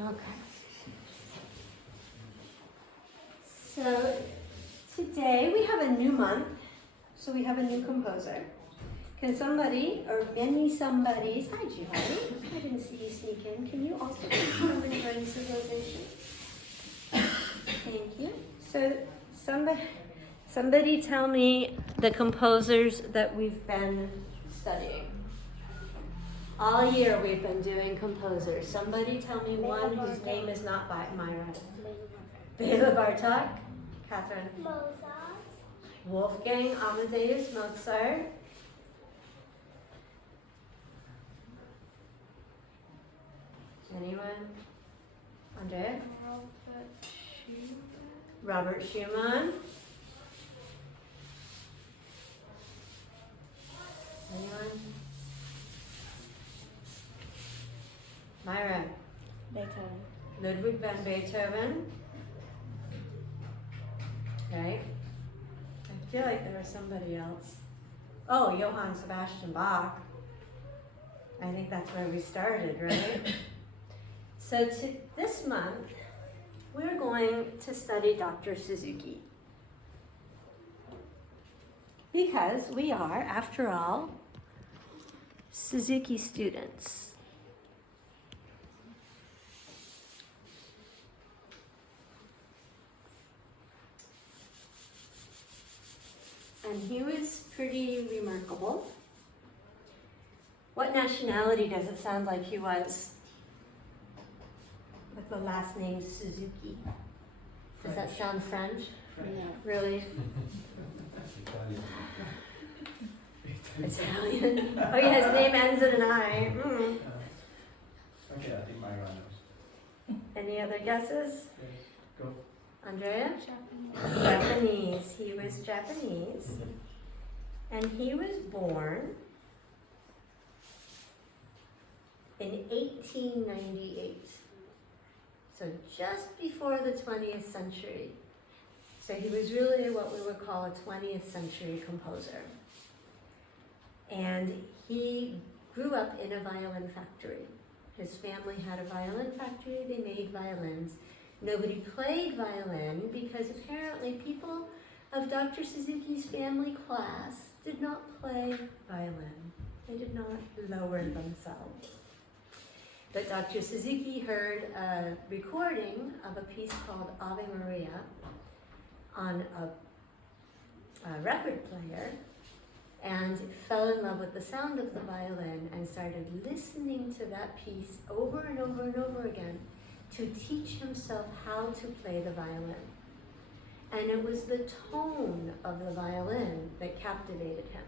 Okay. So today we have a new month, so we have a new composer. Can somebody, or many somebodies, hi Julie, I didn't see you sneak in. Can you also please come and join civilization? Thank you. So somebody tell me the composers that we've been studying. All year we've been doing composers. Somebody tell me one whose name is not by Myra. Bela Bartok. Catherine. Mozart. Wolfgang Amadeus Mozart. Anyone? Andrea? Robert Schumann. Anyone? Myra. Beethoven. Ludwig van Beethoven. Okay. I feel like there was somebody else. Oh, Johann Sebastian Bach. I think that's where we started, right? So this month, we're going to study Dr. Suzuki. Because we are, after all, Suzuki students. And he was pretty remarkable. What nationality does it sound like he was? With the last name Suzuki. Does that sound French? Yeah. Really? Italian. Oh yeah, his name ends in an I. Mm. Okay, I think Myra knows. Any other guesses? Yes, go. Andrea? Japanese. Japanese. He was Japanese. And he was born in 1898. So just before the 20th century. So he was really what we would call a 20th century composer. And he grew up in a violin factory. His family had a violin factory, they made violins. Nobody played violin because apparently people of Dr. Suzuki's family class did not play violin. They did not lower themselves. But Dr. Suzuki heard a recording of a piece called Ave Maria on a record player and fell in love with the sound of the violin and started listening to that piece over and over and over again to teach himself how to play the violin. And it was the tone of the violin that captivated him.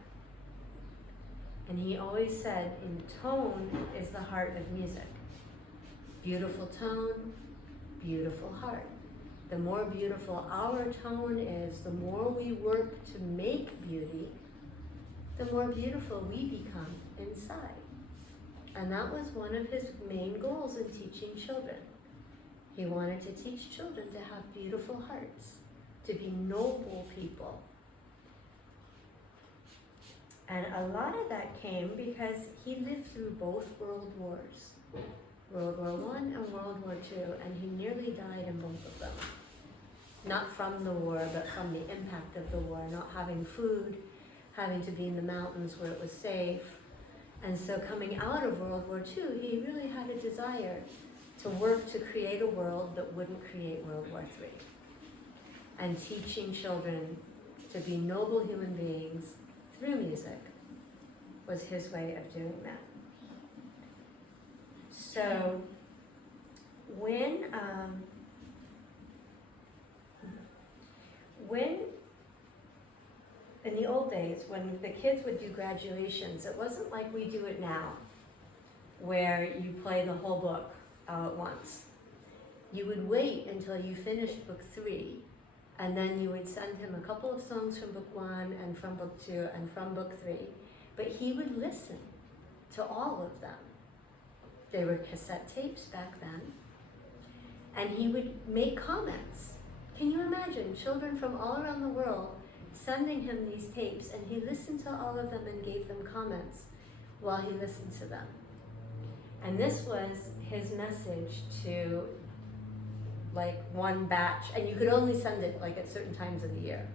And he always said, in tone is the heart of music. Beautiful tone, beautiful heart. The more beautiful our tone is, the more we work to make beauty, the more beautiful we become inside. And that was one of his main goals in teaching children. He wanted to teach children to have beautiful hearts, to be noble people. And a lot of that came because he lived through both world wars, World War I and World War II, and he nearly died in both of them. Not from the war, but from the impact of the war, not having food, having to be in the mountains where it was safe. And so coming out of World War II, he really had a desire to work to create a world that wouldn't create World War III. And teaching children to be noble human beings through music was his way of doing that. So when in the old days, when the kids would do graduations, it wasn't like we do it now, where you play the whole book all at once. You would wait until you finished book 3, and then you would send him a couple of songs from book 1 and from book 2 and from book 3, but he would listen to all of them. There were cassette tapes back then, and he would make comments. Can you imagine children from all around the world sending him these tapes, and he listened to all of them and gave them comments while he listened to them. And this was his message to like one batch, and you could only send it like at certain times of the year.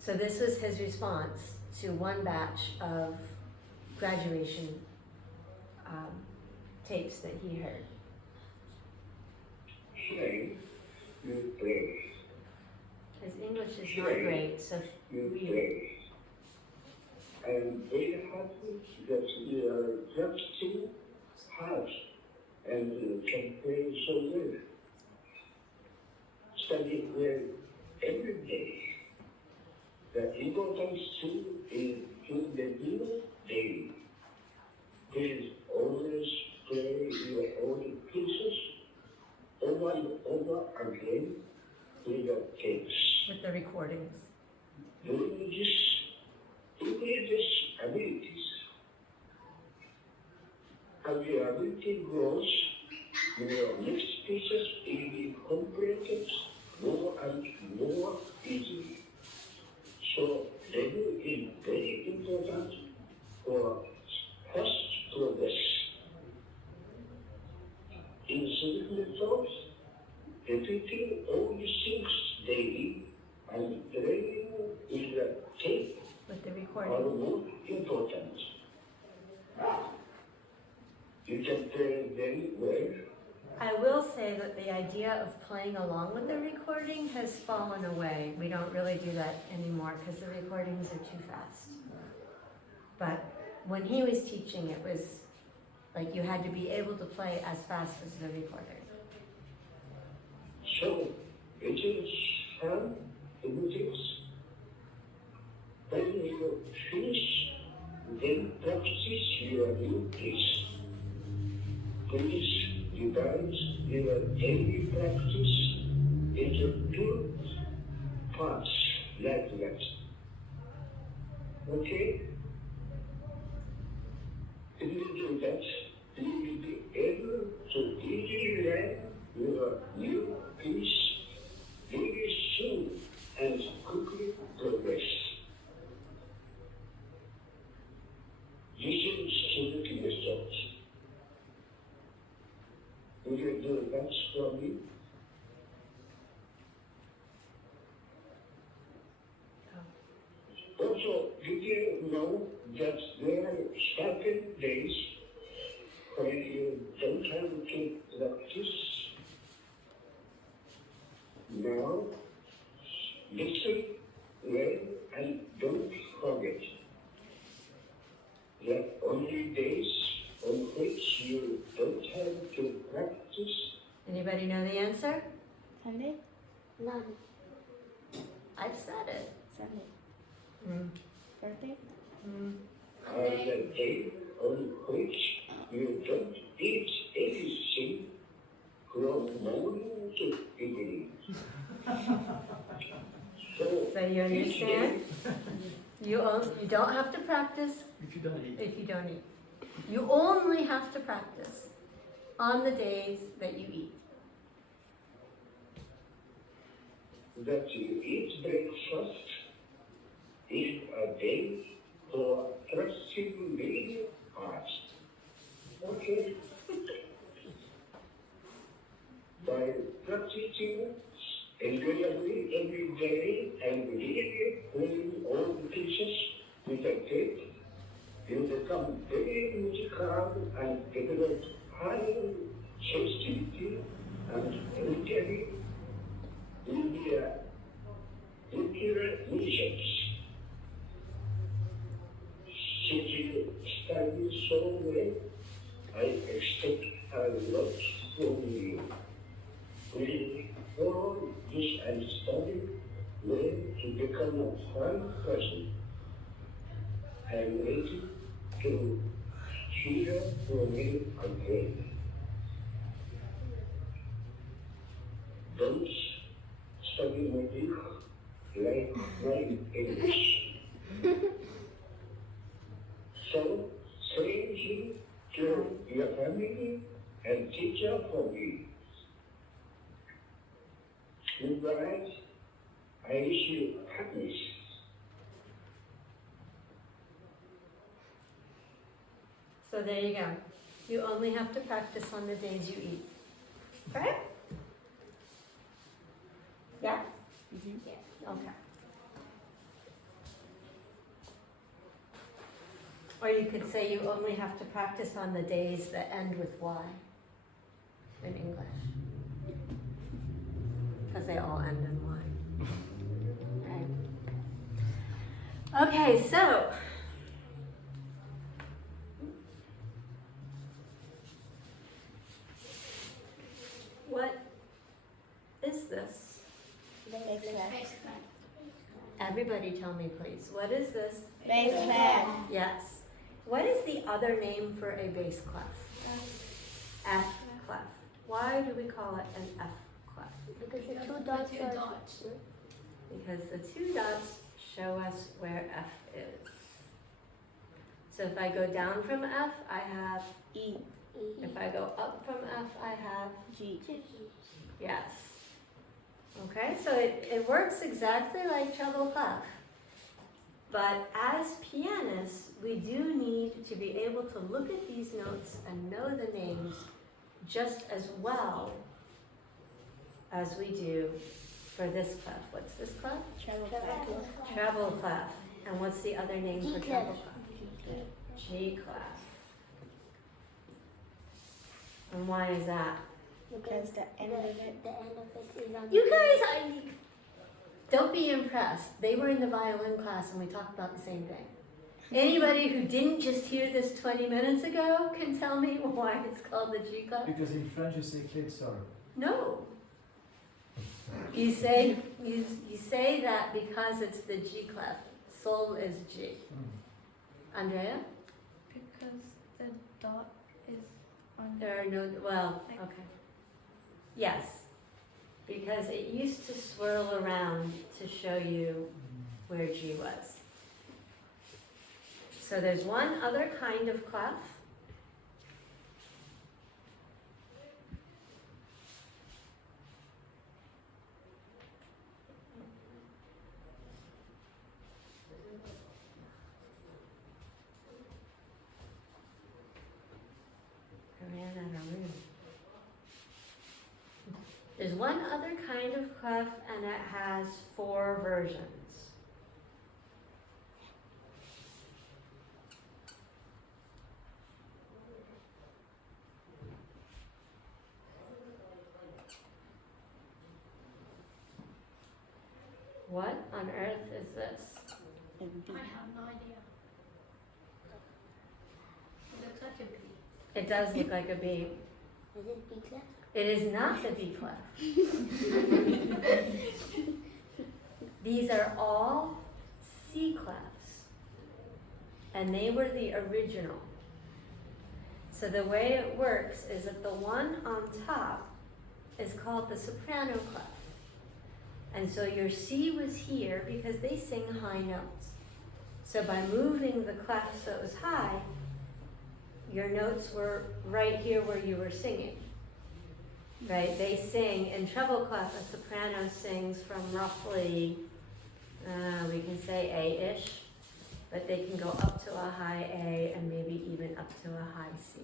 So this was his response to one batch of graduation tapes that he heard. Shame, you praise. His English is not great, so You read it. praise. I am very happy that you are practicing hard and you can play so well. Study well every day. The important thing is to the new day. Please always play your own pieces over and over again with the tapes. With the recordings. Doing this increases abilities. As your ability grows, your next pieces will be completed more and more easily. So level is very important for fast progress. In simple thoughts, repeating all these things daily and training with the tape With the are recording. more important. You can play very well. I will say that the idea of playing along with the recording has fallen away. We don't really do that anymore because the recordings are too fast. But when he was teaching, it was like you had to be able to play as fast as the recording. So it is fun to do this. When you finish, then practice your new piece. Please divide your daily practice into two parts like that. Okay? If you do that, you will be able to easily learn your new piece very soon and quickly progress. This is student method. Will you do that for me? Also, did you know that there are certain days when you don't have to practice? Now, listen well and don't forget. There are only days on which you don't have to practice. Anybody know the answer? Sunday? None. I've said it. Sunday. Mm. Birthday? Mm. Are the day on which you don't eat anything from morning to evening. So you understand? You don't have to practice If you don't eat. if you don't eat. You only have to practice on the days that you eat. That you eat breakfast is a day for practicing really hard. Okay? By practicing enjoyably every day and really playing all the pieces with a tape, you become very musical and develop high sensitivity and eventually will be a nuclear musicians. Since you study so well, I expect a lot from you. Please follow this and study well to become a fine person. I am ready to hear from you again. Don't study music like my English. So, thank you to your family and teacher for me. Goodbye. I wish you happiness. So there you go. You only have to practice on the days you eat. Okay? Yeah? Okay. Or you could say you only have to practice on the days that end with Y in English. Because they all end in Y. Right. Okay, so what is this? Bass clef. Everybody tell me please. What is this? Bass clef. Yes. What is the other name for a bass clef? F clef. Why do we call it an F clef? Because the two dots are. Because the two dots show us where F is. So if I go down from F, I have E. If I go up from F, I have G. yes. Okay, so it works exactly like treble clef. But as pianists, we do need to be able to look at these notes and know the names just as well as we do for this clef. What's this clef? Treble clef. Treble clef. And what's the other name for G treble clef. clef? G clef. And why is that? Because the end of it. is on You guys, don't be impressed. They were in the violin class and we talked about the same thing. Anybody who didn't just hear this 20 minutes ago can tell me why it's called the G clef? Because in French you say clé de sol. No. You say that because it's the G clef. Sol is G. Andrea? because the dot is on There are no, well, okay. Yes, because it used to swirl around to show you where G was. So there's one other kind of clef. I ran out of room. There's one other kind of clef and it has 4 versions. What on earth is this? I have no idea. It looks like a B. It does look like a B. Is it B clef? It is not the B clef. These are all C clefs. And they were the original. So the way it works is that the one on top is called the soprano clef. And so your C was here because they sing high notes. So by moving the clef so it was high, your notes were right here where you were singing. Right? They sing in treble clef, a soprano sings from roughly, we can say A-ish, but they can go up to a high A and maybe even up to a high C.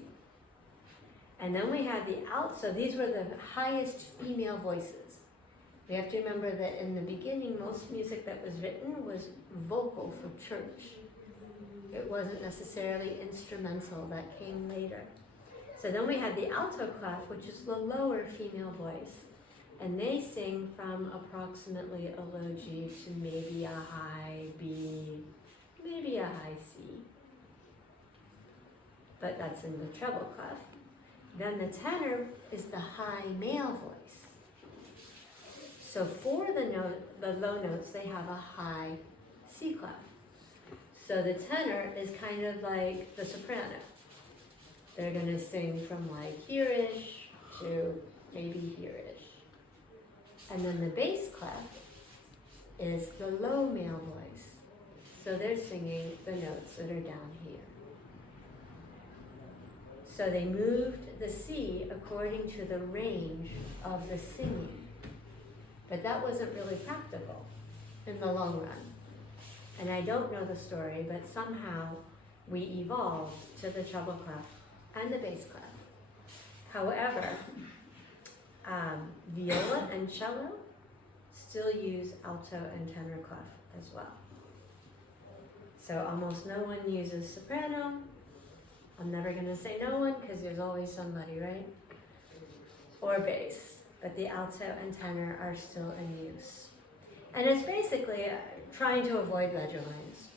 And then we had the alt, so these were the highest female voices. We have to remember that in the beginning, most music that was written was vocal for church. It wasn't necessarily instrumental, that came later. So then we had the alto clef, which is the lower female voice. And they sing from approximately a low G to maybe a high B, maybe a high C. But that's in the treble clef. Then the tenor is the high male voice. So for the low notes, they have a high C clef. So the tenor is kind of like the soprano. They're going to sing from like here-ish to maybe here-ish. And then the bass clef is the low male voice. So they're singing the notes that are down here. So they moved the C according to the range of the singing. But that wasn't really practical in the long run. And I don't know the story, but somehow we evolved to the treble clef and the bass clef. However, viola and cello still use alto and tenor clef as well. So almost no one uses soprano. I'm never gonna say no one because there's always somebody, right? Or bass, but the alto and tenor are still in use. And it's basically trying to avoid ledger lines.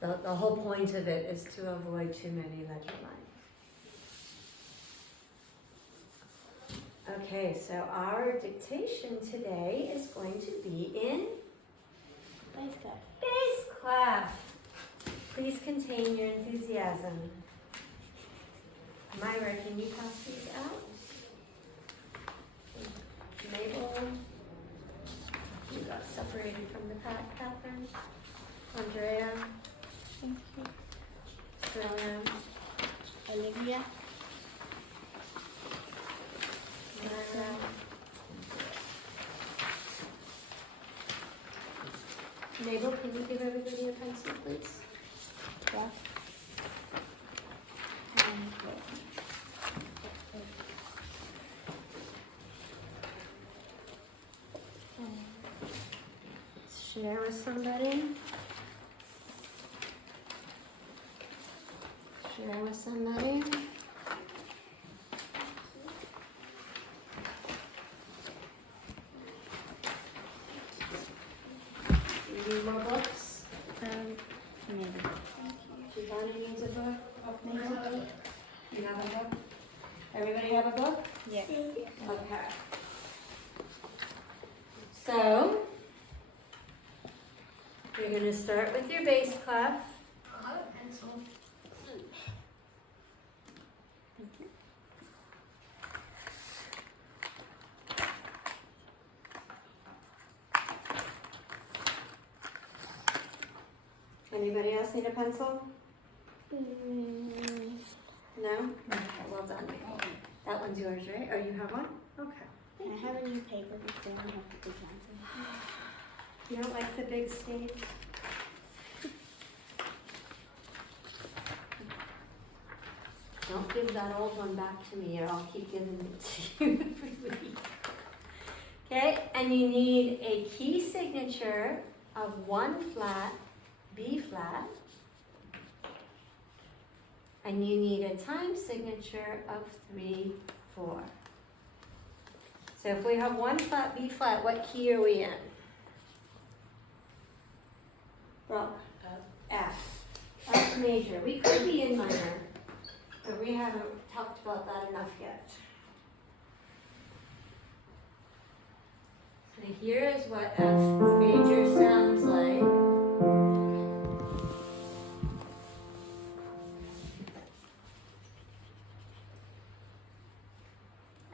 The whole point of it is to avoid too many ledger lines. Okay, so our dictation today is going to be in Bass clef. bass clef. Please contain your enthusiasm. Myra, can you pass these out? Mabel, you got separated from the pack, Catherine. Andrea, Thank you. Sterling, Olivia. Myra. Mabel, can you give everybody a pencil, please? Yeah. Share with somebody. Share with somebody. You need more books? Maybe. Giovanni needs a book. Maybe. You have a book? Everybody have a book? Yes. Okay. So, you're going to start with your bass clef. I have a pencil. Anybody else need a pencil? Mm, No? Okay, well done. That one's yours, right? Oh, you have one? Okay. I have a new paper because I don't have the big ones. You don't like the big stage? Don't give that old one back to me or I'll keep giving it to you every week. Okay, and you need a key signature of 1 flat, B flat. And you need a time signature of 3, 4. So if we have 1 flat, B flat, what key are we in? Brooke? F. F major. We could be in minor, but we haven't talked about that enough yet. So here is what F major sounds like.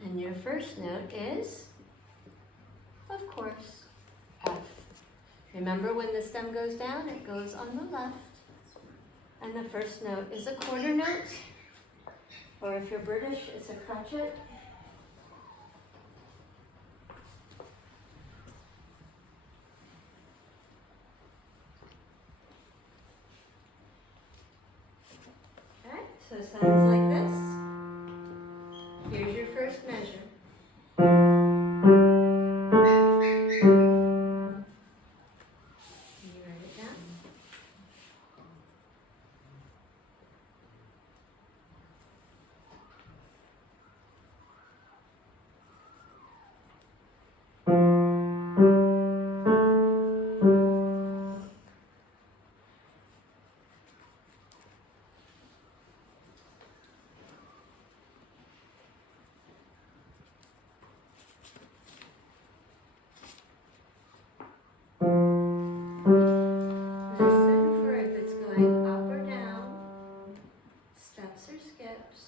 And your first note is, of course, F. Remember when the stem goes down, it goes on the left. And the first note is a quarter note. Or if you're British, it's a crotchet. Okay, so it sounds like this. Here's your first measure. Can you write it down? Listen for if it's going up or down, steps or skips.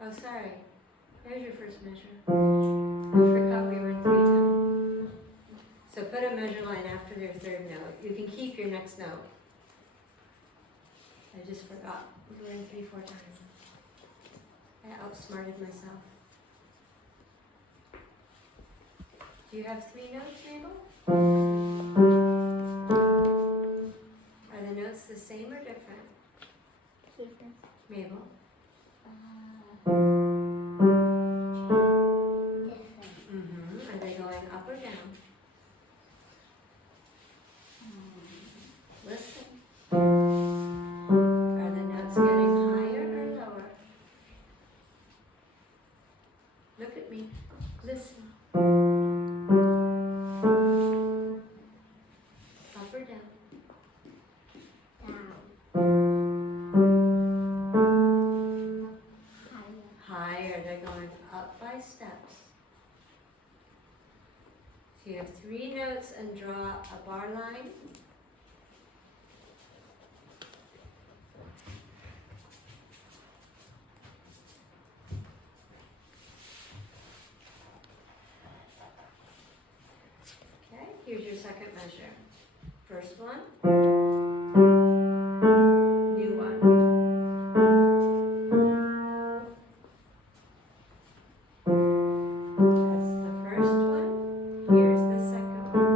Oh, sorry. There's your first measure. I forgot we were in 3 time. So put a measure line after your third note. You can keep your next note. I just forgot. We were in 3, 4 times. I outsmarted myself. Do you have 3 notes, Mabel? Are the notes the same or different? Different. Mabel? Different. Mm-hmm. Are they going up or down? Listen. Are the notes getting higher or lower? Look at me. Listen. Up or down? Down. Higher. Higher. They're going up by steps. So you have 3 notes and draw a bar line. Okay, here's your second measure. First one, new one. That's the first one. Here's the second one.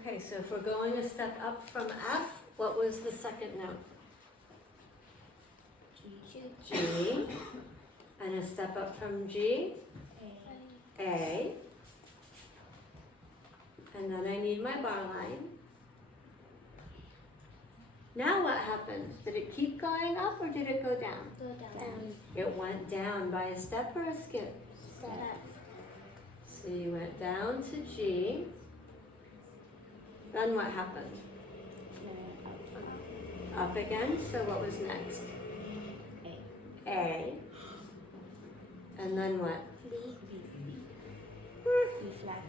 Okay, so if we're going a step up from F, what was the second note? G. And a step up from G? A. And then I need my bar line. Now what happened? Did it keep going up or did it go down? Go down. It went down by a step or a skip? Step. So you went down to G. Then what happened? Up again, so what was next? A. And then what? B. flat.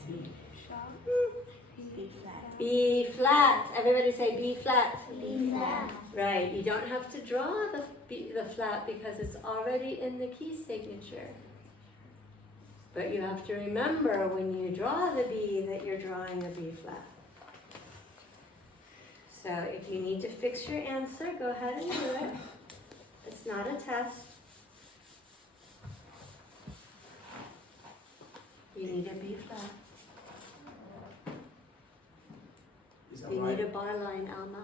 B flat. B flat. Everybody say B flat. B flat. Right, you don't have to draw the flat because it's already in the key signature. But you have to remember when you draw the B that you're drawing a B flat. So if you need to fix your answer, go ahead and do it. It's not a test. You need a B flat. Is that You why? need a bar line, Alma.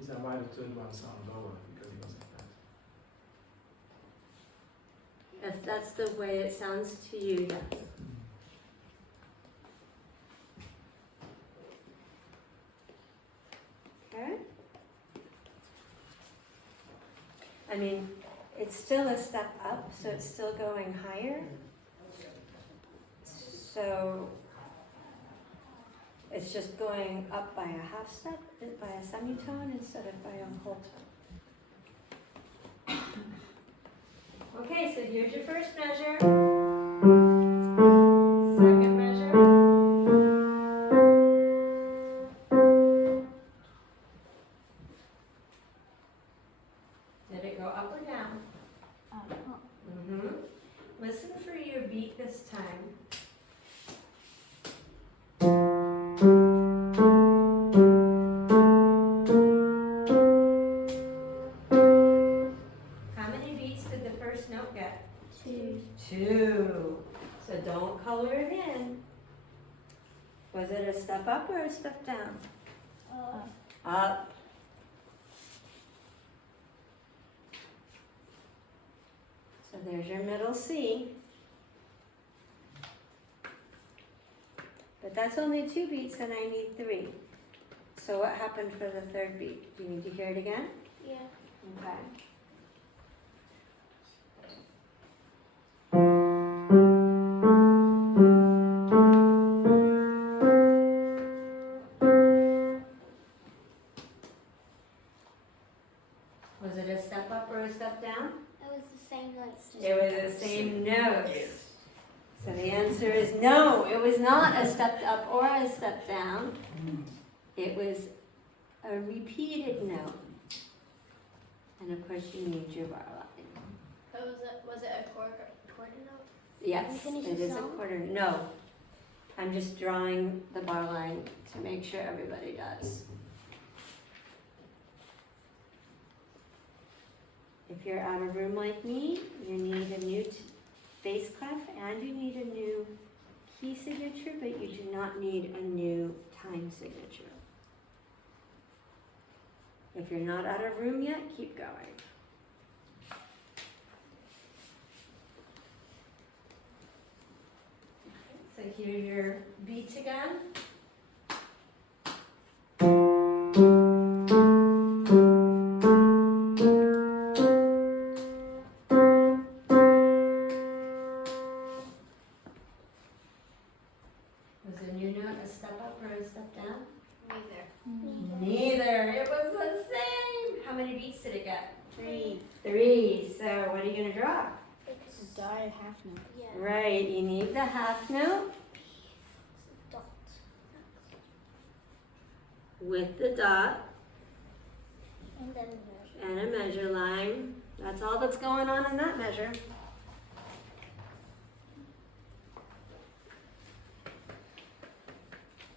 Is that why the third one sounds lower because it wasn't flat? If that's the way it sounds to you, yes. Okay? I mean, it's still a step up, so it's still going higher. So it's just going up by a half step, by a semitone instead of by a whole tone. Okay, so here's your first measure. Second measure. Did it go up or down? Mm-hmm. Listen for your beat this time. How many beats did the first note get? 2. 2. So don't color it in. Was it a step up or a step down? Up. So there's your middle C. But that's only 2 beats and I need 3. So what happened for the third beat? Do you need to hear it again? Yeah. Okay. Was it a step up or a step down? It was the same notes. It was the same notes. So So the answer is no, it was not a step up or a step down. It was a repeated note. And of course you need your bar line. Oh, was it a quarter note? Yes, finish it the is a song? quarter, no. I'm just drawing the bar line to make sure everybody does. If you're out of room like me, you need a new bass clef and you need a new key signature, but you do not need a new time signature. If you're not out of room yet, keep going. So here are your beats again. Was the new note a step up or a step down? Neither. Neither. It was the same. How many beats did it get? 3. 3. So what are you going to draw? It's Die half note. yeah. Right, you need the half note Dot. with the dot And then measure. and a measure line. That's all that's going on in that measure.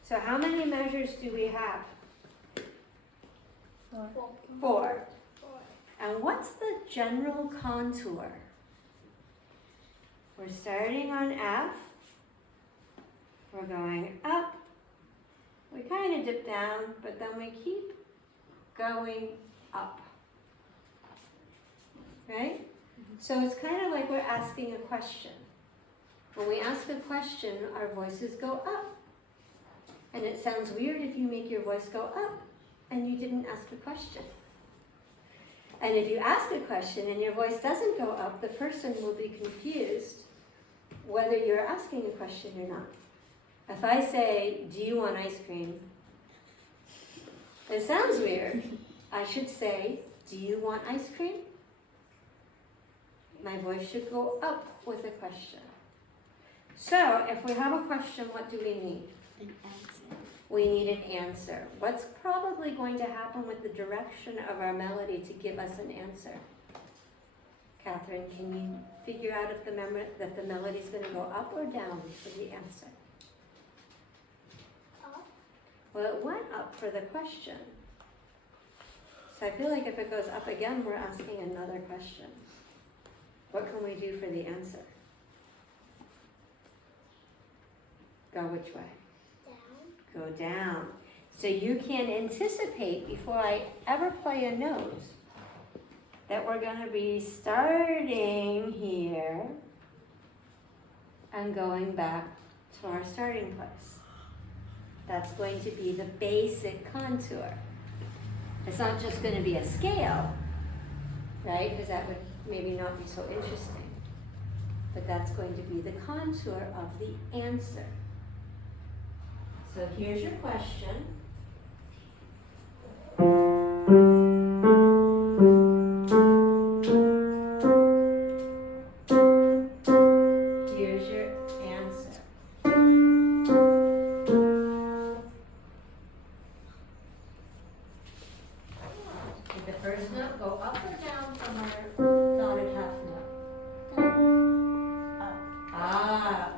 So how many measures do we have? 4. 4. And what's the general contour? We're starting on F. We're going up. We kind of dip down, but then we keep going up. Right? So it's kind of like we're asking a question. When we ask a question, our voices go up. And it sounds weird if you make your voice go up and you didn't ask a question. And if you ask a question and your voice doesn't go up, the person will be confused whether you're asking a question or not. If I say, do you want ice cream? It sounds weird. I should say, do you want ice cream? My voice should go up with a question. So if we have a question, what do we need? An answer. We need an answer. What's probably going to happen with the direction of our melody to give us an answer? Catherine, can you figure out if the melody is going to go up or down for the answer? Up. Well, it went up for the question. So I feel like if it goes up again, we're asking another question. What can we do for the answer? Go which way? Down. Go down. So you can anticipate before I ever play a note that we're going to be starting here and going back to our starting place. That's going to be the basic contour. It's not just going to be a scale, right? Because that would maybe not be so interesting. But that's going to be the contour of the answer. So here's your question. Here's your answer. Did the first note go up or down from our dotted half note? Up. Ah.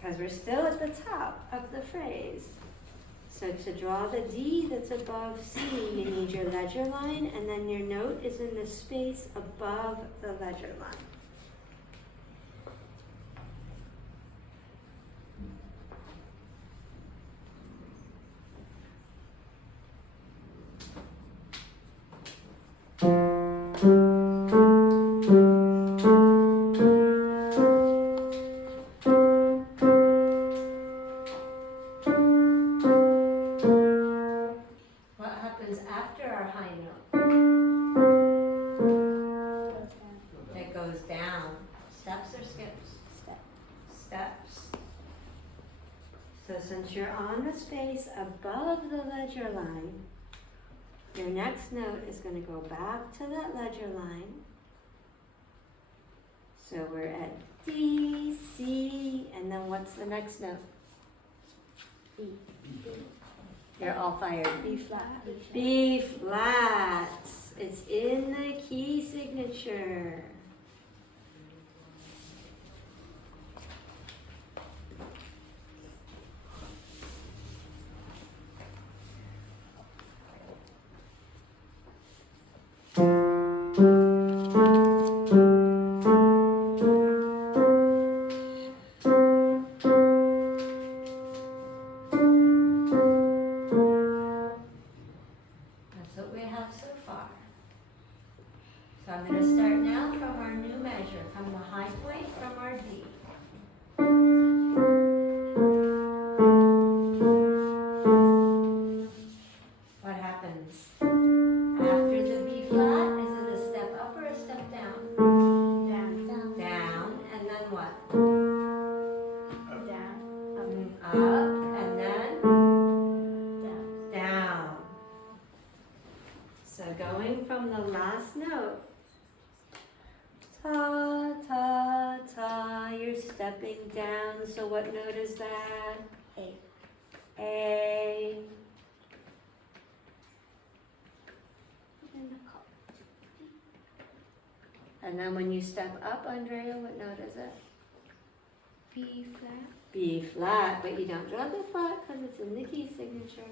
Because we're still at the top of the phrase. So to draw the D that's above C, you need your ledger line, and then your note is in the space above the ledger line. What happens after our high note? Goes down. It goes down. Steps or skips? Step. Steps. So since you're on the space above the ledger line, Your next note is going to go back to that ledger line. So we're at D, C, and then what's the next note? B. You're all fired. B flat. B flat. It's in the key signature. That's what we have so far. So I'm going to start now from our new measure, from the high point from our D. What happens? After the B flat, is it a step up or a step down? Down. Down. Down, and then what? Down. Up, and then Down. down. So going from the last note, ta, ta, ta, you're stepping down. So what note is that? A. A. And then when you step up, Andrea, what note is it? B flat. B flat, but you don't draw the flat because it's in the key signature.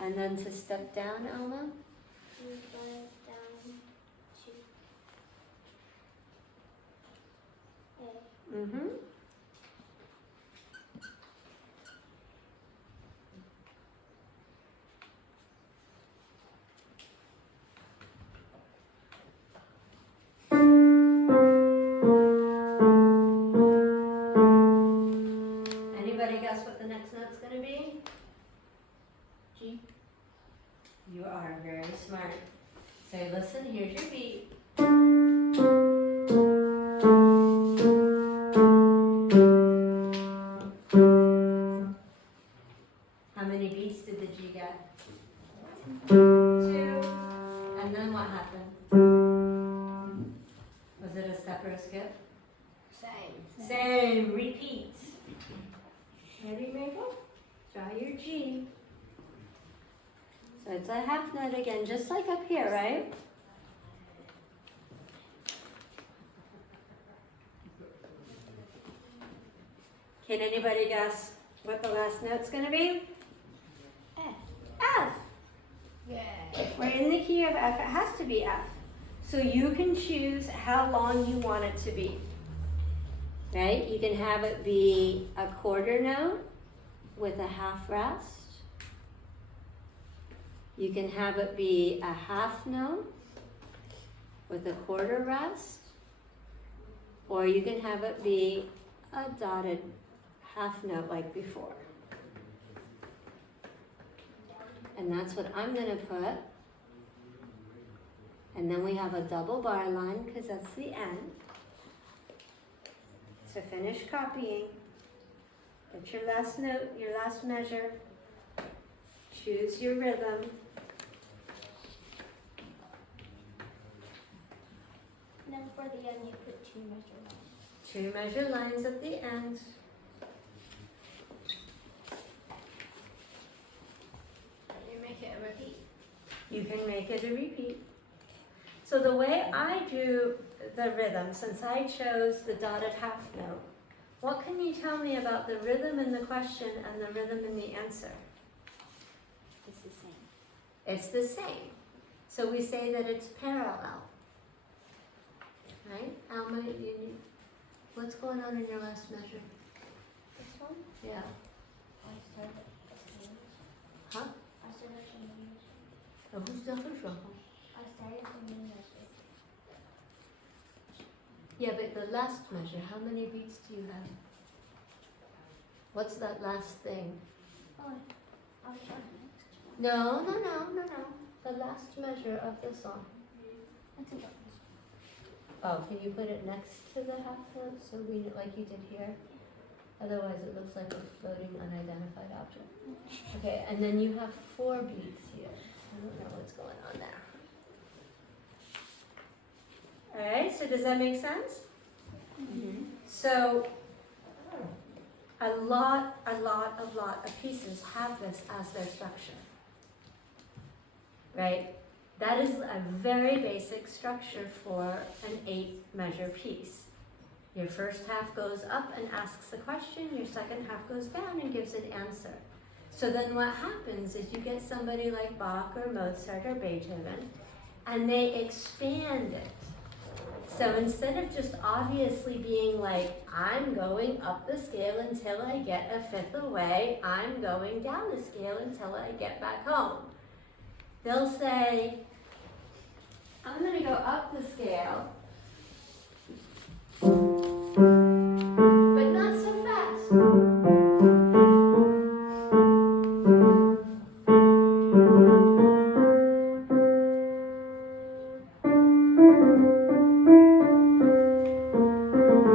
And then to step down, Alma? B flat down to A. Mm-hmm. Anybody guess what the next note's gonna be? G. You are very smart. So listen, here's your beat. How many beats did the G get? 2. And then what happened? Was it a step or a skip? Same. Same, repeat. Ready, Mabel? Draw your G. So it's a half note again, just like up here, right? Can anybody guess what the last note's gonna be? F. F. Yeah. We're in the key of F, it has to be F. So you can choose how long you want it to be. Right? You can have it be a quarter note with a half rest. You can have it be a half note with a quarter rest. Or you can have it be a dotted half note like before. And that's what I'm going to put. And then we have a double bar line because that's the end. So finish copying. Get your last note, your last measure. Choose your rhythm. And then for the end, you put 2 measure lines. 2 measure lines at the end. You make it a repeat. You can make it a repeat. So the way I do the rhythm, since I chose the dotted half note, what can you tell me about the rhythm in the question and the rhythm in the answer? It's the same. It's the same. So we say that it's parallel. Right? Alma, what's going on in your last measure? This one? Yeah. I started at the Huh? I started from the measure. I started from the measure. Yeah, but the last measure, how many beats do you have? What's that last thing? Oh, I'll try next. No. The last measure of the song. I think that Oh, can you put it next to the half note so we know, like you did here? Otherwise it looks like a floating unidentified object. Okay, and then you have 4 beats here. 1, don't know what's going on there. Alright, so does that make sense? Mm-hmm. So, a lot of pieces have this as their structure. Right? That is a very basic structure for an 8-measure piece. Your first half goes up and asks a question, your second half goes down and gives an answer. So then what happens is you get somebody like Bach or Mozart or Beethoven, and they expand it. So instead of just obviously being like, I'm going up the scale until I get a fifth away, I'm going down the scale until I get back home. They'll say, I'm going to go up the scale, but not so fast.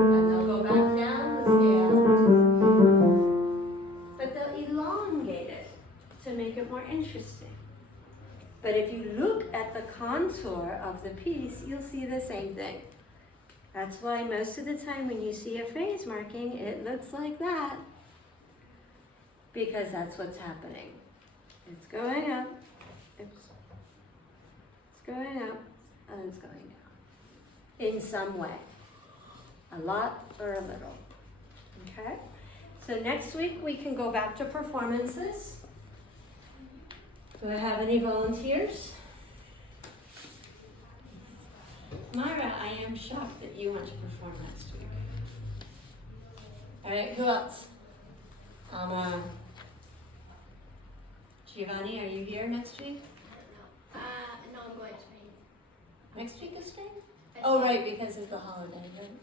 And they'll go back down the scale, but they'll elongate it to make it more interesting. But if you look at the contour of the piece, you'll see the same thing. That's why most of the time when you see a phrase marking, it looks like that. Because that's what's happening. It's going up, it's going up, and it's going down. In some way. A lot or a little. Okay? So next week we can go back to performances. Do I have any volunteers? Myra, I am shocked that you want to perform next week. All right, who else? Giovanni, are you here next week? No, I'm going to Spain. Next week is Spain? Oh, right, because of the holiday, right?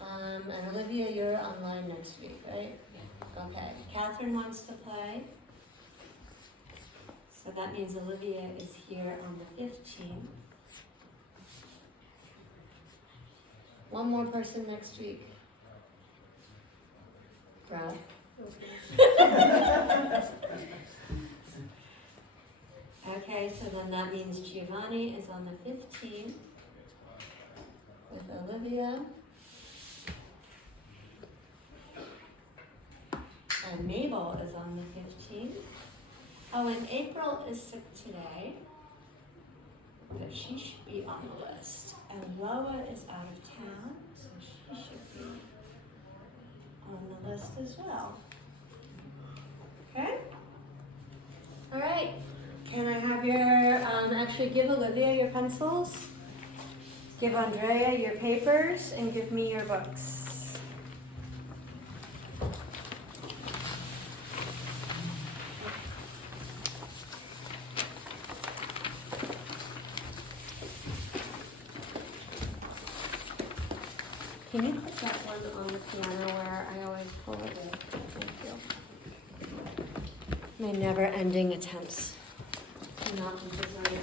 And Olivia, you're online next week, right? Okay. Catherine wants to play. So that means Olivia is here on the 15th. One more person next week. Brad. Okay, so then that means Giovanni is on the 15th with Olivia. And Mabel is on the 15th. Oh, and April is sick today, but she should be on the list. And Loa is out of town, so she should be on the list as well. Okay? All right. Can I have your, actually give Olivia your pencils, give Andrea your papers, and give me your books. Can you put that one on the piano where I always pull it in? Thank you. My never-ending attempts to not design